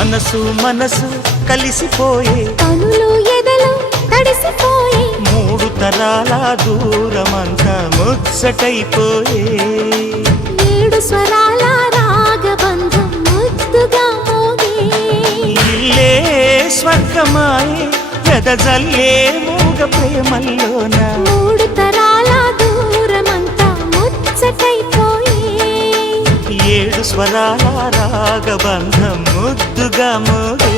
మనసు మనసు కలిసిపోయే కనులు ఎదలు తడిసిపోయే మూడు తరాల దూరమంతా ముచ్చటైపోయే ఏడు స్వరాల రాగబంధం ముద్దుగా మోగే ఇల్లే స్వర్గమాయే ఎదజల్లే మూగ ప్రేమల్లోన మూడు తరాల దూరమంతా ముచ్చటైపోయే ఏడు స్వరాల రాగబంధం ముద్దుగా మోగే